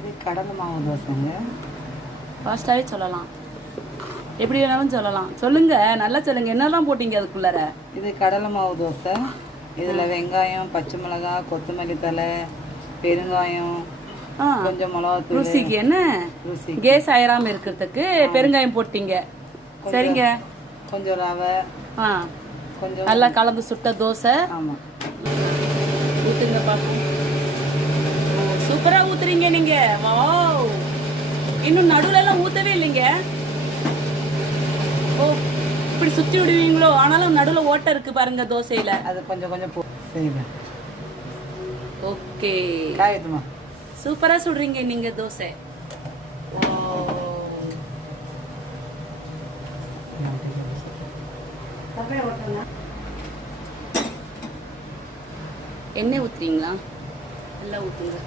இது கடலை மாவு தோசைங்க. ஃபாஸ்ட்டாகவே சொல்லலாம், எப்படி வேணாலும் சொல்லலாம். சொல்லுங்க, நல்லா சொல்லுங்க. என்னதான் போட்டீங்க அதுக்குள்ளார? இது கடலை மாவு தோசை. இதில் வெங்காயம், பச்சை மிளகாய், கொத்தமல்லி தழை, பெருங்காயம், கொஞ்சம் மிளகாத்தூள். ருசிக்கு என்ன? ருசி கேஸ் ஆயிராம இருக்கிறதுக்கு பெருங்காயம் போட்டீங்க. சரிங்க. கொஞ்சம் ரவை, கொஞ்சம் நல்லா கலந்து சுட்ட தோசை. ஆமாம், ஊற்றுங்க பார்ப்போம். சூப்பராக ஊத்துறீங்க நீங்க. வாவ், இன்னும் நடுவுல எல்லாம் ஊற்றவே இல்லைங்க. ஓ, இப்படி சுற்றி விடுவீங்களோ? ஆனாலும் நடுவில் ஓட்டை இருக்கு பாருங்க தோசையில். அது கொஞ்சம் கொஞ்சம் செய்யுங்க. ஓகே, காயத்துமா சூப்பராக சுடுறீங்க நீங்கள் தோசை. எண்ணெய் ஊற்றுறீங்களா? நல்லா ஊற்றுங்க.